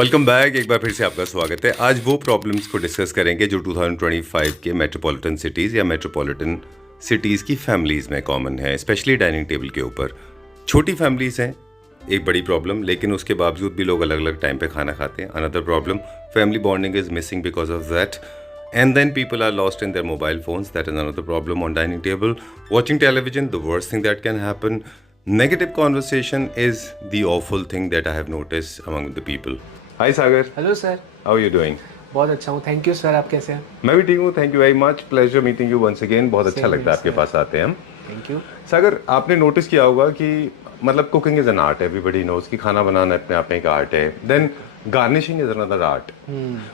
Welcome back. एक बार फिर से आपका स्वागत है। आज वो प्रॉब्लम्स को डिस्कस करेंगे जो 2025 के मेट्रोपॉलिटन सिटीज़ या मेट्रोपॉलिटन सिटीज़ की फैमिलीज़ में कॉमन है, स्पेशली डाइनिंग टेबल के ऊपर। छोटी फैमिलीज़ हैं एक बड़ी प्रॉब्लम, लेकिन उसके बावजूद भी लोग अलग अलग टाइम पे खाना खाते हैं। Another problem, family bonding is missing because of that, and then people are lost in their mobile phones. That is another problem on dining table. Watching television, the worst thing that can happen. Negative conversation is the awful thing that I have noticed among the people. Hi Sagar. Hello sir. How are you doing? बहुत अच्छा हूँ, thank you sir. आप कैसे हैं? मैं भी ठीक हूँ, thank you very much. Pleasure meeting you once again. बहुत अच्छा लगता है आपके पास आते हैं हम। Thank you. सागर, आपने नोटिस किया होगा कि मतलब cooking is an art, everybody knows कि खाना बनाना अपने आप में एक आर्ट है। Then garnishing is another art,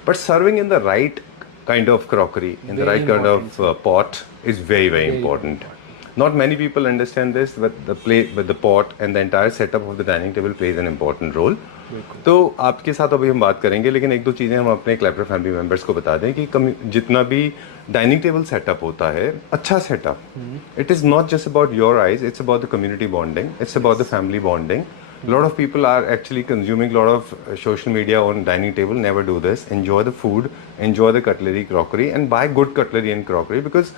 but serving in the right kind of crockery in the right kind of pot is very very important. Not many people understand this, but the plate, but the pot and the entire setup of the dining table plays an important role. तो आपके साथ अभी हम बात करेंगे, लेकिन एक दो चीज़ें हम अपने क्लैपर फैमिली मेंबर्स को बता दें कि जितना भी डाइनिंग टेबल सेटअप होता है, अच्छा setup, it is not just about your eyes, it's about the community bonding, it's about the family bonding. A lot of people are actually consuming a lot of social media on dining table. Never do this. Enjoy the food, enjoy the cutlery, crockery, and buy good cutlery and crockery, because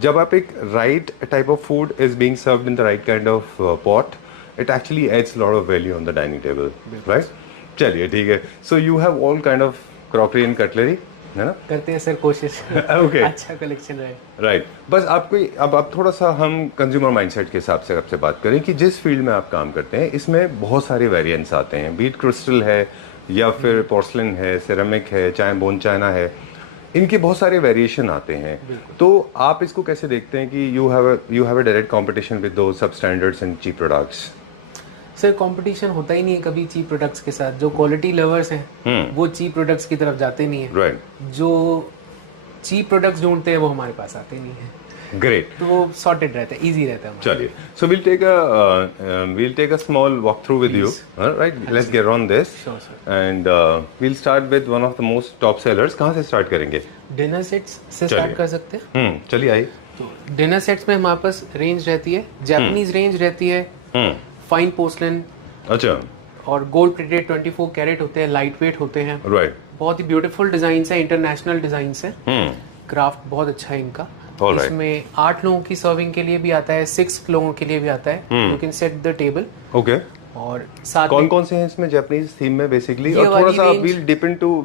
जब आप एक right type of food is being served in the right kind of pot, it actually adds a lot of value on the dining table, right? चलिए ठीक है. So you have all kind of crockery and cutlery, है ना? करते हैं sir कोशिश। Okay. अच्छा collection रहे। राइट. बस आपको अब आप थोड़ा सा हम कंज्यूमर माइंडसेट के हिसाब से आपसे बात करें कि जिस फील्ड में आप काम करते हैं, इसमें बहुत सारे वेरिएंट्स आते हैं, बीट क्रिस्टल है या फिर पोर्सलिन है, सिरेमिक है, चाहे बोन चाइना है, इनके बहुत सारे वेरिएशन आते हैं. तो आप इसको कैसे देखते हैं कि you have a direct competition with those sub standards and cheap products? Sir competition होता ही नहीं है कभी चीप प्रोडक्ट्स के साथ। जो क्वालिटी लवर्स हैं वो चीप प्रोडक्ट्स की तरफ जाते नहीं है। राइट. जो चीप प्रोडक्ट्स ढूंढते हैं वो हमारे पास आते नहीं है। ग्रेट. तो वो सॉर्टेड रहता है, इजी रहता है। चलिए, सो we'll take a small walk through with you. Right, let's get on this. Sure, sir. And we'll start with one of the most top sellers. कहाँ से स्टार्ट करेंगे? डिनर सेट्स से स्टार्ट कर सकते हैं। चलिए आइए. तो डिनर सेट्स में हमारे पास रेंज रहती है, जापानीज रेंज रहती है, फाइन पोर्सलिन, अच्छा, और गोल्ड प्लेटेड 24 कैरेट होते हैं, लाइट वेट होते हैं। राइट. बहुत ही ब्यूटीफुल डिजाइन है, इंटरनेशनल डिजाइन है। क्राफ्ट बहुत अच्छा है इनका। Alright. इसमें 8 लोगों की सर्विंग के लिए भी आता है, 6 लोगों के लिए भी आता है। You can set the table. Okay. और साथ कौन कौन से हैं इसमें जापानीज थीम में बेसिकली? ये और थोड़ा वाली सा range-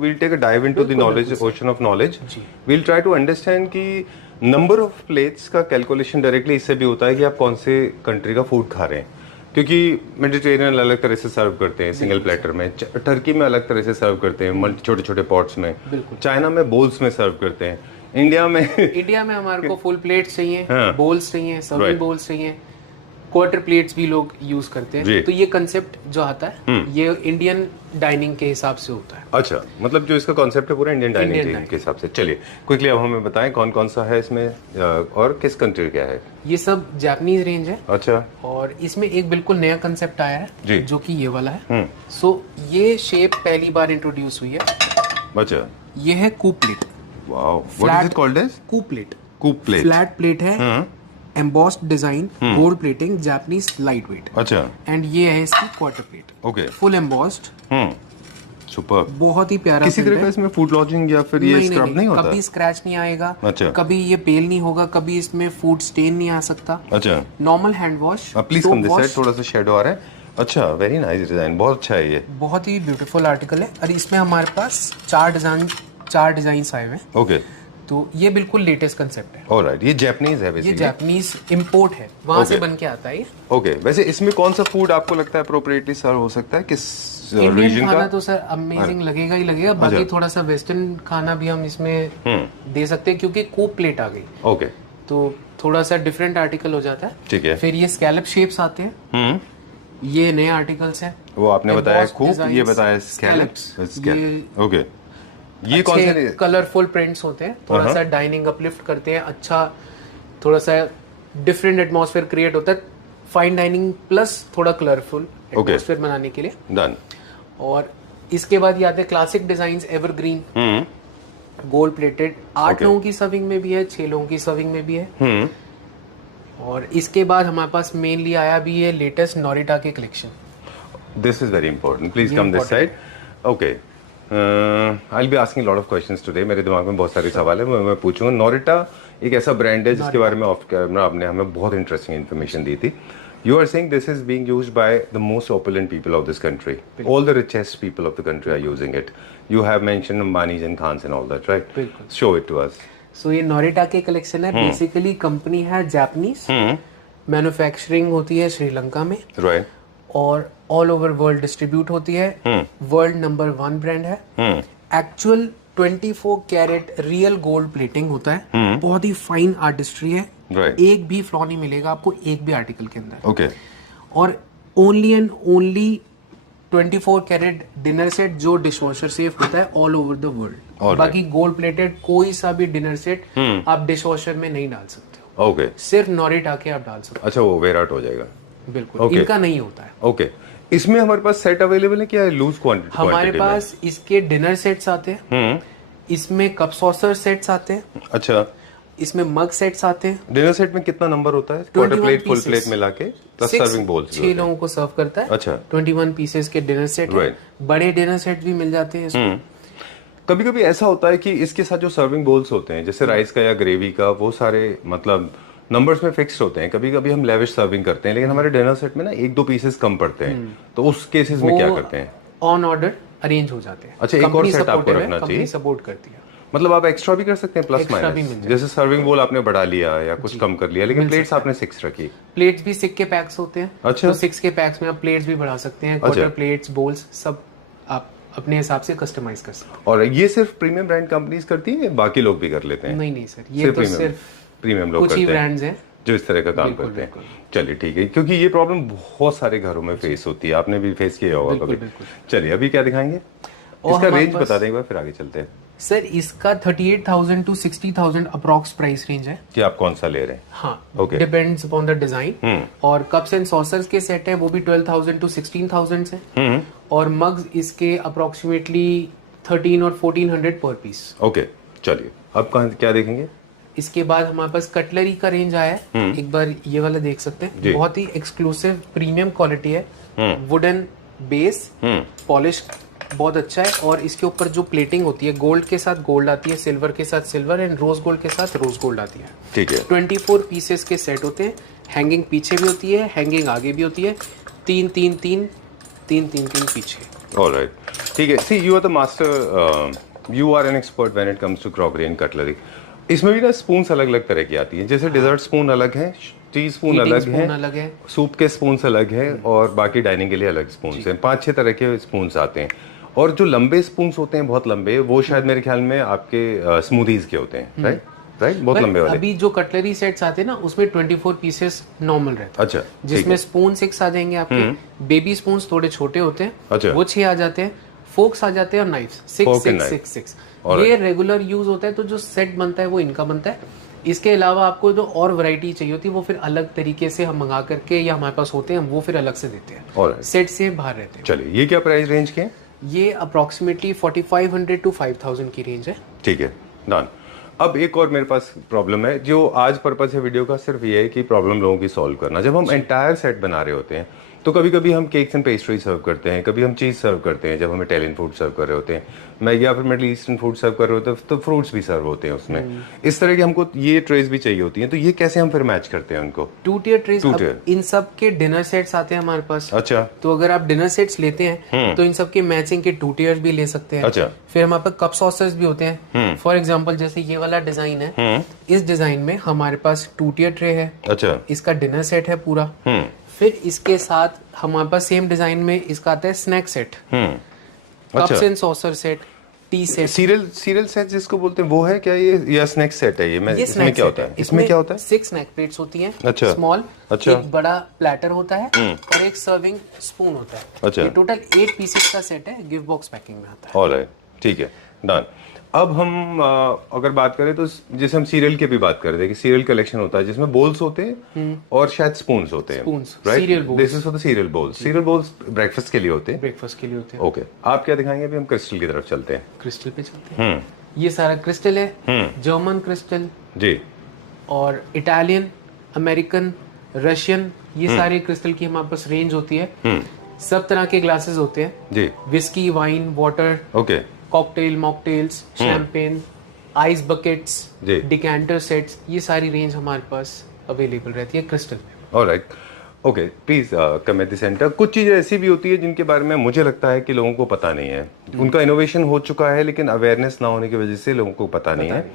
we'll take a dive into the बिल्कुल, knowledge, बिल्कुल, ocean of knowledge. जी। We'll try to understand कि नंबर ऑफ प्लेट्स का कैलकुलेशन डायरेक्टली इससे भी होता है कि आप कौन से कंट्री का फूड खा रहे हैं, क्योंकि मेडिटेरियन अलग तरह से सर्व करते हैं सिंगल प्लेटर में, टर्की में अलग तरह से सर्व करते हैं छोटे छोटे पॉट्स में, चाइना में बोल्स में सर्व करते हैं, इंडिया में हमारे को फुल प्लेट्स चाहिए, हाँ। बोल्स चाहिए, सर्विंग Right. बोल्स चाहिए, क्वार्टर प्लेट्स भी लोग यूज करते जी। हैं। तो ये कंसेप्ट जो आता है ये इंडियन डाइनिंग के हिसाब से होता है। अच्छा, मतलब जो इसका कॉन्सेप्ट है पूरा इंडियन डाइनिंग के हिसाब से। चलिए क्विकली अब हमें बताएं कौन कौन सा है इसमें और किस कंट्री का है? ये सब जापानीज रेंज है। अच्छा. और इसमें एक बिल्कुल नया कंसेप्ट आया जी। है जो कि ये वाला है। सो ये शेप पहली बार इंट्रोड्यूस हुई है। अच्छा. ये है coupe plate. Wow, what is it called as? Coupe plate. Coupe plate. Flat plate है, embossed design, gold plating, Japanese light weight. अच्छा. एंड ये है इसकी quarter plate, okay. Full embossed. Super. बहुत ही प्यारा किसी print तरह का है। इसमें फूड लॉजिंग या फिर ये स्क्रब नहीं होता? कभी स्क्रैच नहीं आएगा, अच्छा। कभी ये पेल नहीं होगा, कभी इसमें फूड स्टेन नहीं आ सकता। अच्छा. Normal hand wash. Please come this side, थोड़ा सा शेडो आ रहा है. अच्छा, वेरी नाइस डिजाइन, बहुत अच्छा है ये. बहुत ही ब्यूटीफुल आर्टिकल है। और इसमें हमारे पास 4 डिजाइन आए हुए हैं। ओके. तो ये बिल्कुल लेटेस्ट कंसेप्ट है। ऑलराइट. ये जापानीज है ये बेसिकली? जापानीज इंपोर्ट है, वहां से Okay. बन के आता है ये। ओके. वैसे इसमें कौन सा फूड आपको लगता है अप्रोप्रिएटली सर्व हो सकता है, किस इंडियन रीजन खाना का? तो सर अमेजिंग लगेगा ही लगेगा। बाकी अच्छा। थोड़ा सा वेस्टर्न खाना भी हम इसमें दे सकते हैं, क्योंकि कूप प्लेट आ गई ओके. तो थोड़ा सा डिफरेंट आर्टिकल हो जाता है। ठीक है. फिर ये स्कैलप शेप्स आते हैं, ये नए आर्टिकल्स हैं। वो आपने बताया Embossed खूब, ये designs, बताया scallops, स्कैलप्स. ओके. ये कौन से? कलरफुल प्रिंट्स होते हैं, थोड़ा सा डाइनिंग अपलिफ्ट करते हैं। अच्छा, थोड़ा सा डिफरेंट एटमॉस्फेयर क्रिएट होता है, फाइन डाइनिंग प्लस थोड़ा कलरफुल एटमॉस्फेयर बनाने के लिए। डन. और इसके बाद ये आते हैं classic design, evergreen, gold plated. 8 लोगों की सर्विंग में भी है, 6 लोगों की सर्विंग में भी है। और इसके बाद हमारे पास मेनली आया भी है लेटेस्ट नोरिटा के collection. This is very important. Please ये come this important side. Okay. I will be asking lot of questions today, मेरे दिमाग में बहुत सारे सवाल है, मैं पूछूंगा। नोरिटा एक ऐसा ब्रांड है जिसके बारे में ऑफ कैमरा आपने हमें बहुत इंटरेस्टिंग इन्फॉर्मेशन दी थी। You are saying this is being used by the most opulent people of this country. All the richest people of the country are using it. You have mentioned Ambanis and Khans and all that, right? Show it to us. सो ये नोरिटा के collection है। Basically company है Japanese, manufacturing होती है श्रीलंका में, Right. और all over world distribute होती है। वर्ल्ड नंबर 1 ब्रांड है। Actual 24 carat real gold plating होता है। बहुत ही फाइन आर्टिस्ट्री है। Right. एक भी फ्लॉ नहीं मिलेगा आपको एक भी आर्टिकल के अंदर। Okay. और only and only 24 carat dinner set जो डिशवॉशर सेफ होता है ऑल ओवर द वर्ल्ड। बाकी गोल्ड प्लेटेड कोई सा भी डिनर सेट आप डिशवॉशर में नहीं डाल सकते हो। Okay. सिर्फ नोरिटा के आप डाल सकते अच्छा, वो वेयर आउट हो जाएगा। हो। बिल्कुल इनका नहीं होता है। ओके, इसमें हमारे पास सेट अवेलेबल है क्या है? लूज क्वांटिटी हमारे पास इसके डिनर सेट्स आते हैं, इसमें कप सॉसर सेट्स आते हैं, अच्छा, इसमें मग सेट्स आते हैं। डिनर सेट में कितना नंबर होता है? क्वार्टर प्लेट, फुल प्लेट मिला के प्लस सर्विंग बोल्स। 6 लोगों को सर्व करता है। अच्छा। 21 पीसेस के डिनर सेट है। बड़े डिनर सेट भी मिल जाते हैं इसमें। कभी कभी ऐसा होता है कि इसके साथ जो सर्विंग बोल्स होते हैं जैसे राइस का या ग्रेवी का, वो सारे मतलब नंबर्स में फिक्स्ड होते हैं। कभी कभी हम लेविश सर्विंग करते हैं लेकिन हमारे डिनर सेट में ना 1-2 पीसेस कम पड़ते हैं, तो उस केसेस में क्या करते हैं? ऑन ऑर्डर अरेंज हो जाते हैं। अच्छा, एक और सेट आपको रखना चाहिए। सपोर्ट करती है। मतलब आप एक्स्ट्रा भी कर सकते हैं, प्लस Extra भी मिल माइनस। जाएगा। जैसे सर्विंग बोल आपने बढ़ा लिया या कुछ कम कर लिया, लेकिन प्लेट्स आपने 6 रखी। प्लेट्स भी 6 के पैक्स होते हैं। अच्छा। तो 6 के पैक्स में आप प्लेट्स भी बढ़ा सकते हैं। क्वार्टर प्लेट्स, बोल्स सब आप अपने हिसाब से कस्टमाइज कर सकते हैं। और ये सिर्फ प्रीमियम ब्रांड कंपनीज करती है, बाकी लोग भी कर लेते हैं? नहीं सर, ये तो सिर्फ प्रीमियम लोग कुछ करते ही हैं ब्रांड्स हैं जो इस तरह का काम करते हैं। चलिए ठीक है, क्योंकि ये प्रॉब्लम बहुत सारे घरों में फेस होती है, आपने भी फेस किया होगा कभी। चलिए अभी क्या दिखाएंगे? इसका रेंज बता दें एक बार, फिर आगे चलते हैं। सर इसका 38,000 to 60,000 अप्रॉक्स प्राइस रेंज है। कि आप कौन सा ले रहे हैं? हाँ, Okay. Depends upon the design. और कप्स एंड सॉसर्स के सेट है वो भी 12,000 to 16,000 से। और मग्स इसके अप्रोक्सीमेटली 13 और 1400 पर पीस। ओके, चलिए अब क्या देखेंगे? इसके बाद हमारे पास कटलरी का रेंज आया है। एक बार ये वाला देख सकते हैं, बहुत ही एक्सक्लूसिव प्रीमियम क्वालिटी है। वुडन बेस, पॉलिश बहुत अच्छा है। और इसके ऊपर जो प्लेटिंग होती है गोल्ड के साथ गोल्ड आती है, सिल्वर के साथ सिल्वर एंड रोज गोल्ड के साथ रोज गोल्ड आती है। ठीक है। 24 पीसेस के सेट होते हैं। हैंगिंग पीछे भी होती है, हैंगिंग आगे भी होती है। 3-3-3 3-3-3 पीछे। ऑलराइट, ठीक है। See, you are the master, you are an expert when it comes to crockery and cutlery. इसमें भी ना स्पून्स अलग अलग तरह की आती हैं, जैसे डेजर्ट स्पून अलग है, टी स्पून अलग है, सूप के स्पून्स अलग है, और बाकी डाइनिंग के लिए अलग स्पून्स हैं। 5-6 तरह के स्पून्स आते हैं। और जो लंबे स्पून्स होते हैं, बहुत लंबे, वो शायद मेरे ख्याल में आपके स्मूदीज के होते हैं, राइट? बहुत लंबे वाले। अभी जो कटलरी सेट्स आते हैं ना, उसमें 24 पीसेस नॉर्मल रहते हैं। अच्छा, जिसमें स्पून 6 आ जाएंगे आपके। बेबी स्पून थोड़े छोटे होते हैं। अच्छा। वो 6 आ जाते हैं। फोक्स आ जाते हैं और नाइफ्स 6 ये रेगुलर यूज होता है। तो जो सेट बनता है वो इनका बनता है। इसके अलावा आपको जो और वैरायटी चाहिए होती है वो फिर अलग तरीके से हम मंगा करके, या हमारे पास होते हैं, वो फिर अलग से देते हैं। सेट से बाहर रहते हैं। चलिए, ये क्या प्राइस रेंज के हैं? ये अप्रोक्सीमेटली 4500 to 5000 की रेंज है। ठीक है, डन। अब एक और मेरे पास प्रॉब्लम है, जो आज पर्पस है वीडियो का सिर्फ ये है कि प्रॉब्लम लोगों की सॉल्व करना। जब हम एंटायर सेट बना रहे होते हैं तो कभी कभी हम केक्स एंड पेस्ट्री सर्व करते हैं, कभी हम चीज़ सर्व करते हैं जब हम इटालियन फूड सर्व कर रहे होते हैं, मैं या फिर मिडिल ईस्टर्न फूड सर्व कर रहे होते हैं, तो फ्रूट्स भी सर्व होते हैं उसमें। इस तरह की हमको ये ट्रेस भी चाहिए होती हैं, तो ये कैसे हम फिर मैच करते हैं उनको? 2 tier ट्रेस। इन सब के डिनर सेट्स आते हैं हमारे पास। अच्छा। तो अगर आप डिनर सेट्स लेते हैं तो इन सब के मैचिंग के 2 tiers भी ले सकते हैं। अच्छा। फिर हमारे पास कप सॉसर्स भी होते हैं। फॉर एग्जाम्पल जैसे ये वाला डिजाइन है, इस डिजाइन में हमारे पास 2 tier ट्रे है। अच्छा। इसका डिनर सेट है पूरा। फिर इसके साथ हमारे पास सेम डिजाइन में इसका आता है snack set, cups and saucer set, tea set. Cereal set जिसको बोलते हैं वो है क्या ये, या स्नैक सेट है ये? इसमें क्या होता है? इसमें क्या होता है? 6 स्नैक प्लेट्स होती हैं। अच्छा। स्मॉल। अच्छा। एक बड़ा प्लेटर होता है और एक सर्विंग स्पून होता है। अच्छा। ये टोटल 8 पीसेस का सेट है, गिफ्ट बॉक्स पैकिंग में आता है। ऑलराइट, ठीक है, डन। अब हम अगर बात करें तो जैसे हम सीरियल की भी बात कर रहे थे कि सीरियल कलेक्शन होता है जिसमें बोल्स होते हैं और शायद स्पून्स होते हैं, right? This is for the cereal bowls. Cereal bowls breakfast के लिए होते हैं। ब्रेकफास्ट के लिए होते हैं। ओके, आप क्या दिखाएंगे? अभी हम क्रिस्टल की तरफ चलते हैं। क्रिस्टल पे चलते हैं। ये सारा क्रिस्टल है, जर्मन क्रिस्टल जी, और इटालियन, अमेरिकन, रशियन, ये सारे क्रिस्टल की हमारे पास रेंज होती है। सब तरह के ग्लासेस होते हैं जी, whisky, wine, water. Okay. Cocktail, mocktails, champagne, ice buckets, जी। डिकैंटर सेट्स, ये सारी रेंज हमारे पास अवेलेबल रहती है क्रिस्टल में। Alright, okay, please come at the centre. कुछ चीजें ऐसी भी होती है जिनके बारे में मुझे लगता है कि लोगों को पता नहीं है। उनका इनोवेशन हो चुका है लेकिन अवेयरनेस ना होने की वजह से लोगों को पता नहीं है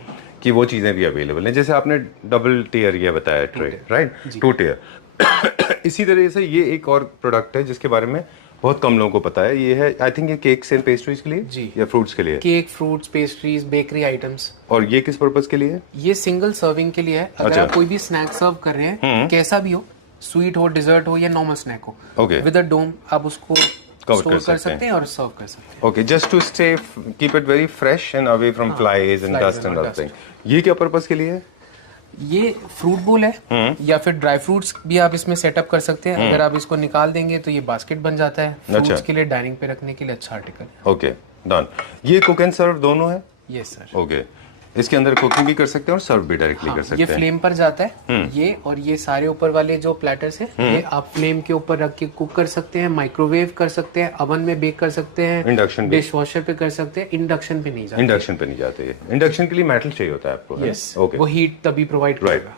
कि वो चीजें भी अवेलेबल हैं। जैसे आपने डबल टियर ये बताया ट्रे, राइट, 2 टियर। इसी तरह से ये एक और प्रोडक्ट है जिसके बारे में बहुत कम लोगों को पता है। ये है, आई थिंक ये केक्स एंड पेस्ट्रीज के लिए जी। या फ्रूट्स के लिए? Cake, fruits, pastries, bakery items. और ये किस पर्पज के लिए है? ये सिंगल सर्विंग के लिए है। अगर अच्छा। आप कोई भी स्नैक सर्व कर रहे हैं, कैसा भी हो, स्वीट हो, डिजर्ट हो या नॉर्मल स्नैक हो, Okay. विद अ डोम आप उसको Cover स्टोर कर सकते हैं और सर्व कर सकते हैं। Okay, just to stay, keep it very fresh and away from flies and flies dust and and dust. Thing. ये क्या पर्पज के लिए है? ये फ्रूट बोल है या फिर ड्राई फ्रूट्स भी आप इसमें सेटअप कर सकते हैं। अगर आप इसको निकाल देंगे तो ये बास्केट बन जाता है। फ्रूट्स अच्छा। के लिए डाइनिंग पे रखने के लिए अच्छा आर्टिकल है। Okay, done. ये कुक एंड सर्व दोनों है? Yes sir. ओके, इसके अंदर कुकिंग भी कर सकते हैं और सर्व भी डायरेक्टली कर ये सकते हैं। फ्लेम पर जाता है ये, और ये सारे ऊपर वाले जो प्लेटर्स है ये आप फ्लेम के ऊपर रख के कुक कर सकते हैं, माइक्रोवेव कर सकते हैं, ओवन में बेक कर सकते हैं, इंडक्शन भी? डिश वॉशर पे कर सकते हैं। इंडक्शन पे नहीं जाते। इंडक्शन पे नहीं जाते हैं। इंडक्शन के लिए मेटल चाहिए होता है आपको, है? यस, ओके, वो हीट तभी प्रोवाइड राइट। करेगा।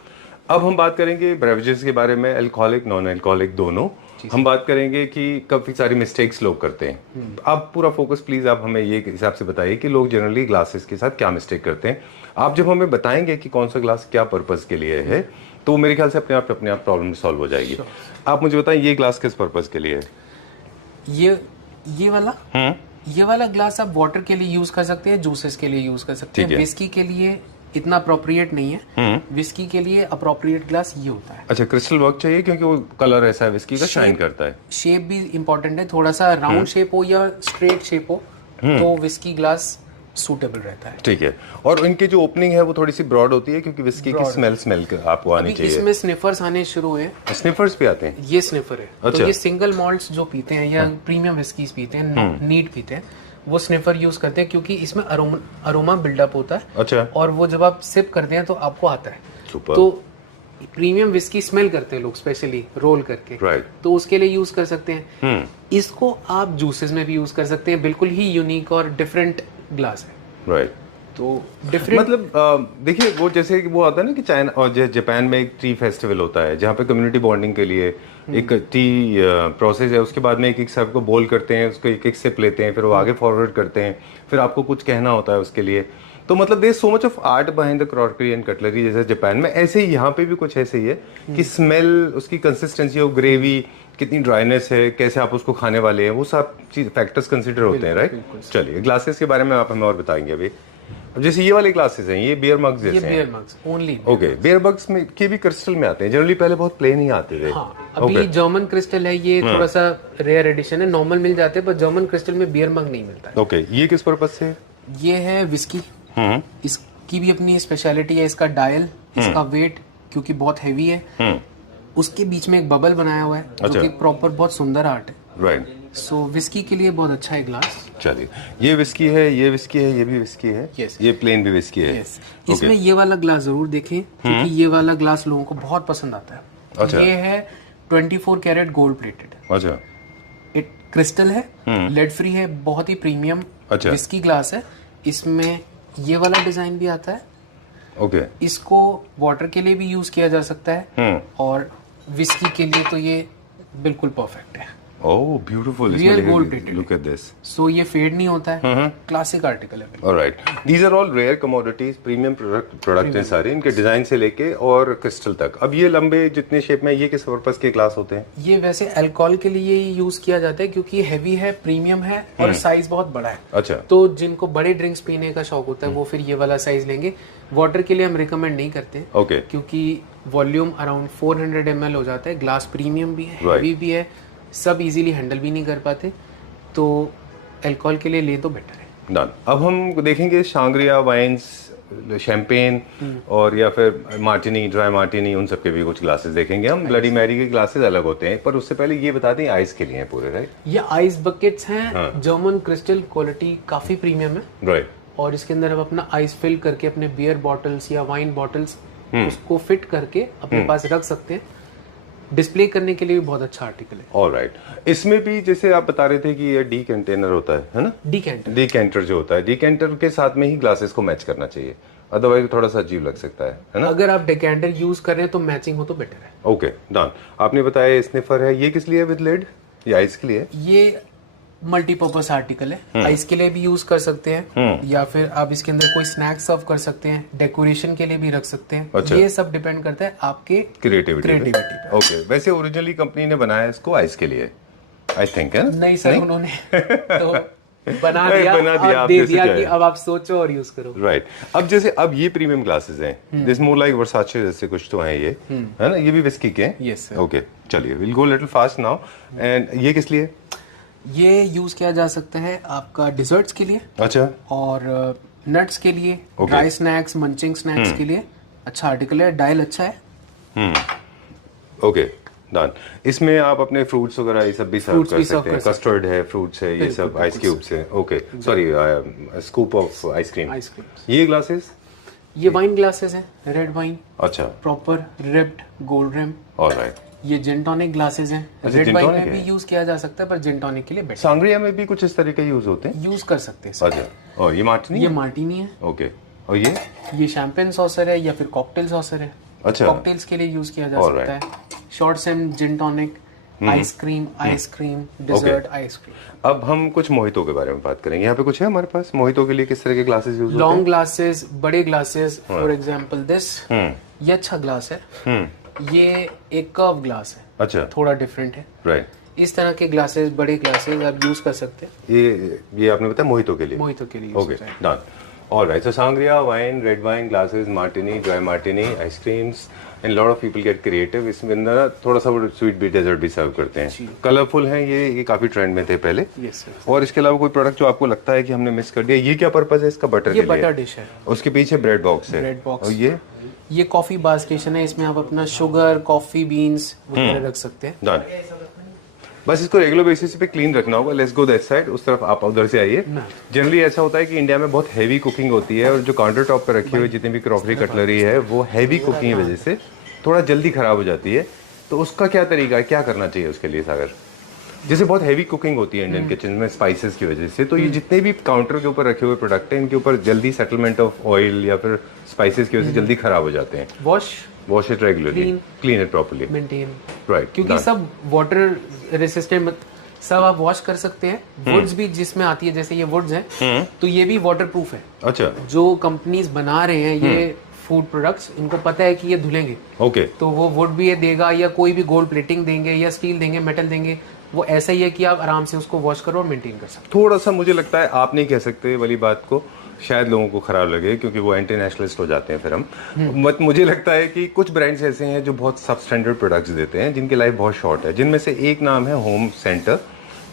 अब हम बात करेंगे बेवरेजेस के बारे में, अल्कोहलिक, नॉन अल्कोहलिक दोनों। हम बात करेंगे कि काफी सारी मिस्टेक्स लोग करते हैं। आप पूरा फोकस प्लीज आप हमें ये हिसाब से बताइए कि लोग जनरली ग्लासेस के साथ क्या मिस्टेक करते हैं। आप जब हमें बताएंगे कि कौन सा ग्लास क्या पर्पस के लिए है तो मेरे ख्याल से अपने आप प्रॉब्लम सॉल्व हो जाएगी। आप मुझे बताएं ये ग्लास किस पर्पस के लिए है? ये वाला ग्लास आप वाटर के लिए यूज कर सकते हैं, जूसेस के लिए यूज कर सकते ठीक हैं। है। विस्की के लिए इतना अप्रोप्रिएट नहीं है। विस्की के लिए अप्रोप्रिएट ग्लास ये होता है। अच्छा, क्रिस्टल वर्क चाहिए क्योंकि वो कलर ऐसा है विस्की का, शाइन करता है। शेप भी इम्पोर्टेंट है, थोड़ा सा राउंड शेप हो या स्ट्रेट शेप हो तो विस्की ग्लास सूटेबल रहता है। ठीक है, और इनकी जो ओपनिंग है वो थोड़ी सी ब्रॉड होती है क्योंकि विस्की की स्मेल आपको आनी अभी चाहिए। इसमें स्निफर्स आने शुरू हुए हैं। स्निफर्स भी आते हैं? ये स्निफर है। अच्छा। तो ये सिंगल मॉल्ट्स जो पीते हैं या प्रीमियम विस्कीज पीते हैं, नीट पीते हैं, वो स्निफर यूज करते हैं क्योंकि इसमें अरोमा बिल्डअप होता है। अच्छा, और वो जब आप सिप करते हैं तो आपको आता है। सुपर। तो प्रीमियम विस्की स्मेल करते हैं लोग, स्पेशली रोल करके, राइट। तो उसके लिए यूज कर सकते हैं। इसको आप जूसेस में भी यूज कर सकते हैं। बिल्कुल ही यूनिक और डिफरेंट ग्लास है। राइट, तो डिफरेंट मतलब देखिए वो जैसे कि वो आता है ना कि चाइना और जापान में एक टी फेस्टिवल होता है जहाँ पे कम्युनिटी बॉन्डिंग के लिए एक टी प्रोसेस है। उसके बाद में एक एक सब को बोल करते हैं, उसको एक एक सिप लेते हैं, फिर वो आगे फॉरवर्ड करते हैं, फिर आपको कुछ कहना होता है उसके लिए। तो मतलब there so much of art behind the crockery and cutlery जैसे जापान में, ऐसे ही यहाँ पे भी कुछ ऐसे ही है कि स्मेल, उसकी कंसिस्टेंसी और ग्रेवी, कितनी ड्राइनेस है, कैसे आप उसको खाने वाले हैं, वो सब चीज फैक्टर्स कंसिडर होते हैं, राइट? चलिए ग्लासेस के बारे में आप हमें और बताएंगे अभी। अब जैसे ये वाले ग्लासेस हैं, ये बियर मग्स ये जैसे बियर हैं। Mugs only. Okay, beer mugs में के भी क्रिस्टल में आते हैं, जनरली पहले बहुत प्लेन ही आते थे। हाँ, अभी जर्मन क्रिस्टल है, ये थोड़ा सा रेयर एडिशन है। नॉर्मल मिल जाते हैं पर जर्मन क्रिस्टल में बियर मग नहीं मिलता है। ओके, ये किस पर्पज से? ये है विस्की। इसकी भी अपनी स्पेशलिटी है, इसका डायल, इसका वेट क्योंकि बहुत हैवी है। उसके बीच में एक बबल बनाया हुआ है जो कि प्रॉपर बहुत सुंदर आर्ट है। राइट। सो विस्की के लिए बहुत अच्छा है ग्लास। चलिए, ये विस्की है, ये विस्की है, ये भी विस्की है। Yes. ये प्लेन भी विस्की है। यस, इसमें ये वाला ग्लास जरूर देखें क्योंकि ये वाला ग्लास लोगों को बहुत पसंद आता है। अच्छा। ये है 24 कैरेट गोल्ड प्लेटेड। अच्छा, इट क्रिस्टल है, लेड फ्री है, बहुत ही प्रीमियम अच्छा। विस्की ग्लास है। इसमें ये वाला डिजाइन भी आता है। ओके, इसको वाटर के लिए भी यूज किया जा सकता है और विस्की के लिए तो ये बिल्कुल परफेक्ट है। Oh beautiful, Real gold plated look at this. So ये फेड नहीं होता है, क्लासिक आर्टिकल है। Alright, these are all rare commodities, premium product हैं सारे, इनके डिजाइन से लेके और क्रिस्टल तक। अब ये लंबे जितने शेप में, ये किस पर्पस के ग्लास होते हैं? ये वैसे अल्कोहल के लिए ही यूज किया जाता है क्योंकि हैवी है, प्रीमियम है और साइज बहुत बड़ा है। अच्छा, तो जिनको बड़े ड्रिंक्स पीने का शौक होता है वो फिर ये वाला साइज लेंगे। वाटर के लिए हम रिकमेंड नहीं करते ओके, क्योंकि वॉल्यूम अराउंड 400 ml हो जाता है। ग्लास प्रीमियम भी है, Right. हैवी भी है, सब इजीली हैंडल भी नहीं कर पाते, तो अल्कोहल के लिए ले तो बेटर है। डन। अब हम देखेंगे शांग्रिया वाइन्स, शैंपेन और या फिर मार्टिनी, ड्राई मार्टिनी, उन सब के भी कुछ ग्लासेस देखेंगे हम। ब्लडी मैरी के ग्लासेस अलग होते हैं, पर उससे पहले ये बता दें आइस के लिए हैं पूरे, राइट? ये आइस बकेट्स हैं, जर्मन क्रिस्टल, क्वालिटी काफी प्रीमियम है। राइट, और इसके अंदर हम अपना आइस फिल करके अपने बियर बॉटल्स या वाइन बॉटल्स उसको फिट करके अपने पास रख सकते हैं। डिस्प्ले करने के लिए भी बहुत अच्छा आर्टिकल है। ऑलराइट। इसमें भी जैसे आप बता रहे थे कि ये डी कंटेनर होता है ना? डिकेंटर जो होता है, डिकेंटर के साथ में ही ग्लासेस को मैच करना चाहिए, अदरवाइज थोड़ा सा अजीब लग सकता है ना? अगर आप डिकेंटर यूज कर रहे हैं तो मैचिंग हो तो बेटर है। Okay done. आपने बताया स्निफर है, ये किस लिए है विद लिड? ये आइस के लिए? ये मल्टीपर्पज आर्टिकल है, आइस के लिए भी यूज कर सकते हैं या फिर आप इसके अंदर कोई स्नैक सर्व कर सकते हैं, डेकोरेशन के लिए भी रख सकते हैं। अच्छा। ये सब डिपेंड करता है आपके क्रिएटिविटी पे। ओके, वैसे ओरिजिनली कंपनी ने बनाया इसको आइस के लिए, आई थिंक, है? नहीं सर, उन्होंने तो बना दिया आप और दे जैसे दिया क्या कि है। अब आप सोचो और यूज करो। राइट। अब जैसे अब ये प्रीमियम ग्लासेस हैं, दिस मोर लाइक वर्साचे जैसे कुछ तो हैं ये, है ना? ये भी विस्की के हैं? Yes sir. ओके, चलिए will go little fast now. And ये किस लिए? ये यूज किया जा सकता है आपका डिजर्ट्स के लिए अच्छा, और नट्स के लिए, Okay. Dry snacks, munching snacks के लिए अच्छा आर्टिकल है। डायल अच्छा है। Okay done. इसमें आप अपने फ्रूट्स वगैरह ये सब भी सर्व Fruits कर भी serve सकते हैं, कर सकते कस्टर्ड है, फ्रूट्स है, ये बिल्कुल, सब आइस बिल्कुल क्यूब्स है। Okay, sorry, scoop of ice cream. Ice cream. ये ग्लासेस? ये वाइन ग्लासेस हैं, रेड वाइन, अच्छा, proper ribbed gold rim. Alright. ये जिन टॉनिक ग्लासेस हैं, अच्छा, रेड gin वाइन tonic में भी है। यूज किया जा सकता है पर जिन टॉनिक के लिए बेटर सांग्रिया में भी कुछ इस तरह के यूज होते हैं? यूज कर सकते हैं सर। अच्छा, और ये मार्टिनी? ये मार्टिनी है, ओके, और ये शैंपेन सॉसर है या फिर कॉकटेल सॉसर है। अच्छा, कॉकटेल्स के लिए यूज किया जा Alright. सकता है। Shorts and gin tonic, ice cream, dessert ice cream. अब हम कुछ मोहितो के बारे में बात करेंगे। यहाँ पे कुछ है हमारे पास मोहितो के लिए किस तरह के ग्लासेस यूज होते लॉन्ग ग्लासेस, बड़े ग्लासेस, फॉर एग्जांपल दिस, हैं? ये अच्छा ग्लास है। ये एक कर्व ग्लास है, अच्छा, थोड़ा डिफरेंट है। राइट। इस तरह के ग्लासेस, बड़े ग्लासेस आप यूज कर सकते हैं। ये आपने बताया मोहितो के लिए? मोहितो के लिए okay done. Alright, so sangria, wine, red wine, glasses, martini, dry martini, ice creams, and lot of people get creative. इसमें अंदर थोड़ा सा वो स्वीट भी डेजर्ट भी सर्व करते हैं। कलरफुल हैं ये काफी ट्रेंड में थे पहले। Yes sir. और इसके अलावा कोई प्रोडक्ट जो आपको लगता है कि हमने मिस कर दिया? ये क्या पर्पस है इसका? बटर ये के लिए? बटर डिश है। उसके पीछे ब्रेड बॉक्स है। Bread box. और ये कॉफी बार स्टेशन है, इसमें आप अपना शुगर, कॉफी बीन्स वगैरह रख सकते हैं। डन। बस इसको रेगुलर बेसिस पे क्लीन रखना होगा। लेट्स गो दैट साइड, उस तरफ आप उधर से आइए। जनरली ऐसा होता है कि इंडिया में बहुत हैवी कुकिंग होती है और जो काउंटर टॉप पर रखी हुई जितनी भी क्रॉकरी कटलरी है वो हैवी कुकिंग की वजह से थोड़ा जल्दी खराब हो जाती है। तो उसका क्या तरीका है, क्या करना चाहिए उसके लिए सागर? जैसे बहुत हैवी कुकिंग होती है इंडियन किचन में स्पाइसेस की वजह से, तो ये जितने भी काउंटर के ऊपर रखे हुए प्रोडक्ट हैं इनके ऊपर जल्दी सेटलमेंट ऑफ ऑयल या फिर स्पाइसेस की वजह से जल्दी खराब हो जाते हैं। Wash it regularly, clean it properly, maintain, right? क्योंकि सब वाटर रेसिस्टेंट सब आप वॉश कर सकते हैं। वुड्स भी जिसमें आती है, जैसे ये वुड्स हैं, तो ये भी वाटर प्रूफ है। अच्छा, जो कंपनीज बना रहे हैं ये फूड प्रोडक्ट्स, इनको पता है कि ये धुलेंगे, ओके, तो वो वुड भी ये देगा या कोई भी गोल्ड प्लेटिंग देंगे या स्टील देंगे, मेटल देंगे, वो ऐसा ही है कि आप आराम से उसको वॉश करो और मेंटेन कर सकते थोड़ा सा मुझे लगता है आप नहीं कह सकते वाली बात को, शायद लोगों को खराब लगे क्योंकि वो एंटी नेशनलिस्ट हो जाते हैं फिर हम। बट मुझे लगता है कि कुछ ब्रांड्स ऐसे हैं जो बहुत सब स्टैंडर्ड प्रोडक्ट्स देते हैं जिनकी लाइफ बहुत शॉर्ट है, जिनमें से एक नाम है होम सेंटर,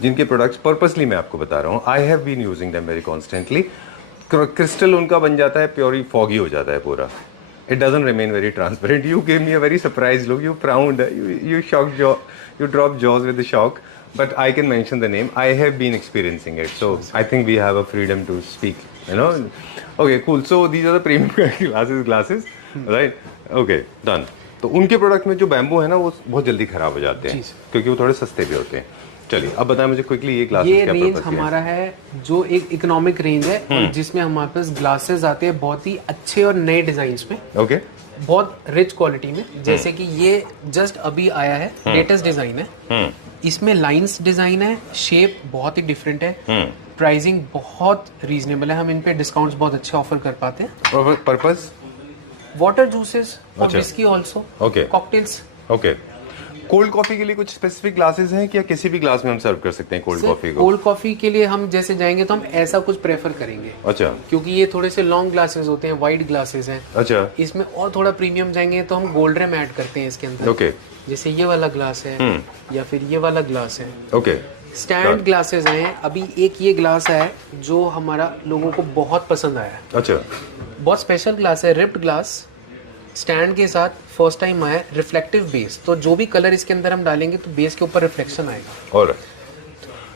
जिनके प्रोडक्ट्स पर्पसली मैं आपको बता रहा हूँ, I have been using them very constantly. Crystal उनका बन जाता है प्योरी फॉगी हो जाता है पूरा, it doesn't remain very transparent. You gave me a very surprised look. You frowned. You shocked jaw. You dropped jaws with the shock. But I can mention the name. I have been experiencing it, so I think we have a freedom to speak. You know. Okay, cool. So these are the premium glasses, right? Okay, done. तो उनके product में जो bamboo है ना वो बहुत जल्दी खराब हो जाते हैं क्योंकि वो थोड़े सस्ते भी होते हैं। चलिए अब बताएं मुझे क्विकली ये ग्लासेस ये क्या रेंज पर्पस हमारा है जो एक इकोनॉमिक रेंज है, और जिसमें हमारे पास ग्लासेस आते हैं बहुत ही अच्छे और नए डिजाइन में, ओके, बहुत रिच क्वालिटी में। जैसे कि ये जस्ट अभी आया है, लेटेस्ट डिजाइन है, इसमें लाइंस डिजाइन है, शेप बहुत ही डिफरेंट है, प्राइसिंग बहुत रीजनेबल है, हम इन पे डिस्काउंट्स बहुत अच्छे ऑफर कर पाते हैं। पर्पस वाटर जूसेस और अच्छा। Whisky also, okay, cocktails. Okay. Cold coffee के लिए कुछ स्पेसिफिक ग्लासेस हैं क्या? किसी भी ग्लास में हम सर्व कर सकते हैं कोल्ड कॉफी को? कोल्ड कॉफी के लिए हम जैसे जाएंगे तो हम ऐसा कुछ प्रेफर करेंगे, अच्छा, क्योंकि ये थोड़े से लॉन्ग ग्लासेस होते हैं, वाइड ग्लासेस हैं। अच्छा, इसमें और थोड़ा प्रीमियम जाएंगे तो हम गोल्ड रेम ऐड करते हैं इसके अंदर। ओके, जैसे ये वाला ग्लास है या फिर ये वाला ग्लास है। ओके, स्टैंड ग्लासेस हैं। अभी एक ये ग्लास है जो हमारा लोगों को बहुत पसंद आया है, अच्छा, बहुत स्पेशल ग्लास है, रिप्ड ग्लास, स्टैंड के साथ फर्स्ट टाइम आया, रिफ्लेक्टिव बेस, तो जो भी कलर इसके अंदर हम डालेंगे तो बेस के ऊपर रिफ्लेक्शन आएगा। और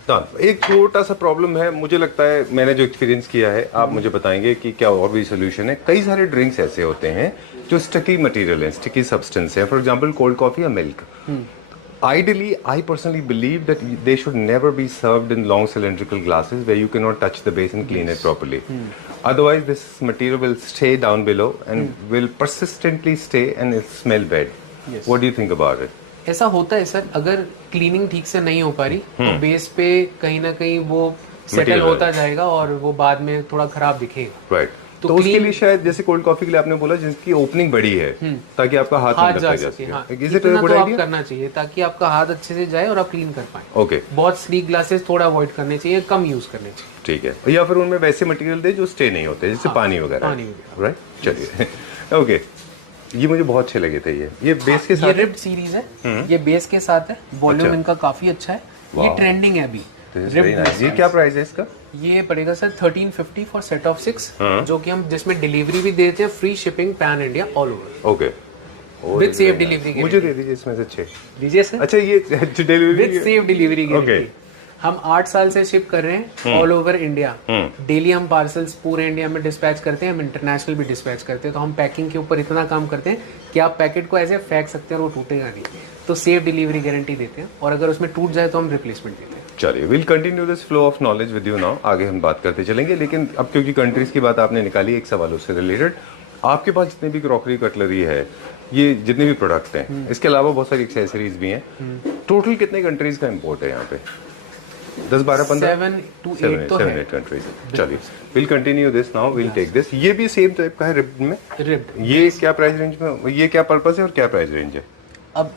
डन। एक छोटा सा प्रॉब्लम है, मुझे लगता है मैंने जो एक्सपीरियंस किया है, आप मुझे बताएंगे कि क्या और भी सोल्यूशन है। कई सारे ड्रिंक्स ऐसे होते हैं जो स्टिकी मटेरियल है, स्टिकी सब्सटेंस है, फॉर एग्जांपल कोल्ड कॉफी या milk. Ideally, I personally believe that they should never be served in long cylindrical glasses where you cannot touch the base and clean it properly. Otherwise, this material will stay down below and will persistently stay and it'll smell bad. Yes. What do you think about it? ऐसा होता है sir, अगर cleaning ठीक से नहीं हो पा रही तो बेस पे कहीं ना कहीं वो सेटल Material होता जाएगा और वो बाद में थोड़ा खराब दिखेगा। Right. तो तो उसके clean- लिए शायद जैसे कोल्ड कॉफी के लिए आपने बोला जिसकी ओपनिंग बड़ी है ताकि आपका हाथ हाथ अंदर जा तक जा सके, हाँ, सके। Is it a इतना good तो आप idea? करना चाहिए ताकि आपका हाथ अच्छे से जाए और आप क्लीन कर पाए। Okay. बहुत स्लीक ग्लासेस थोड़ा अवॉइड करने चाहिए, कम यूज करने चाहिए। ठीक है, या फिर उनमें वैसे मटेरियल दे जो स्टे नहीं होते, जैसे पानी वगैरह। पानी वगैरह। राइट, चलिए। ओके, ये मुझे बहुत अच्छे लगे थे। ये बेस के ये साथ रिब्ड सीरीज है, ये बेस के साथ है, वॉल्यूम अच्छा। इनका काफी अच्छा है, ये Wow. ट्रेंडिंग है अभी। This is very nice. ये क्या प्राइस है इसका? ये पड़ेगा सर 1350 फॉर सेट ऑफ 6, जो कि हम जिसमें डिलीवरी भी देते हैं, free shipping pan India all over okay, with safe delivery. मुझे दे दीजिए इसमें से 6। दीजिए सर, अच्छा, ये delivery with safe delivery Okay. Guarantee. हम 8 साल से शिप कर रहे हैं ऑल ओवर इंडिया। डेली हम पार्सल्स पूरे इंडिया में डिस्पैच करते हैं, हम इंटरनेशनल भी डिस्पैच करते हैं। तो हम पैकिंग के ऊपर इतना काम करते हैं कि आप पैकेट को ऐसे फेंक सकते हैं और वो टूटेगा नहीं। तो सेफ डिलीवरी गारंटी देते हैं, और अगर उसमें टूट जाए तो हम रिप्लेसमेंट देते हैं। चलिए, will continue this flow of knowledge with you now. आगे हम बात करते चलेंगे, लेकिन अब क्योंकि कंट्रीज की बात आपने निकाली, एक सवाल उससे रिलेटेड, आपके पास जितने भी क्रॉकरी कटलरी है, ये जितने भी प्रोडक्ट हैं, इसके अलावा बहुत सारी एक्सेसरीज भी हैं, टोटल कितने कंट्रीज का इंपोर्ट है यहाँ पे? 10, 12, 15? 7 to 8 तो है। 8 कंट्रीज। चलिए, will continue this now, will take this. ये भी सेम टाइप का है रिब्ड में? रिब्ड। ये क्या प्राइस रेंज में, ये क्या पर्पस है और क्या प्राइस रेंज है? अब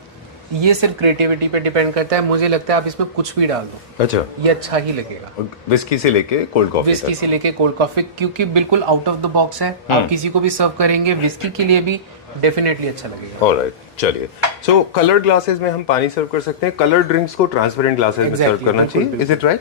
ये सिर्फ क्रिएटिविटी पे डिपेंड करता है। मुझे लगता है आप इसमें कुछ भी डाल दो, अच्छा, ये अच्छा ही लगेगा। विस्की से लेके कोल्ड कॉफी विस्की से लेके कोल्ड कॉफी, क्योंकि बिल्कुल आउट ऑफ द बॉक्स है। आप किसी को भी सर्व करेंगे विस्की के लिए भी डेफिनेटली अच्छा लगेगा। ऑलराइट, चलिए। सो कलर्ड ग्लासेस में हम पानी सर्व कर सकते हैं, कलर्ड ड्रिंक्स को ट्रांसपेरेंट ग्लासेस में सर्व Exactly, करना बिल्कुल, चाहिए। Is it right?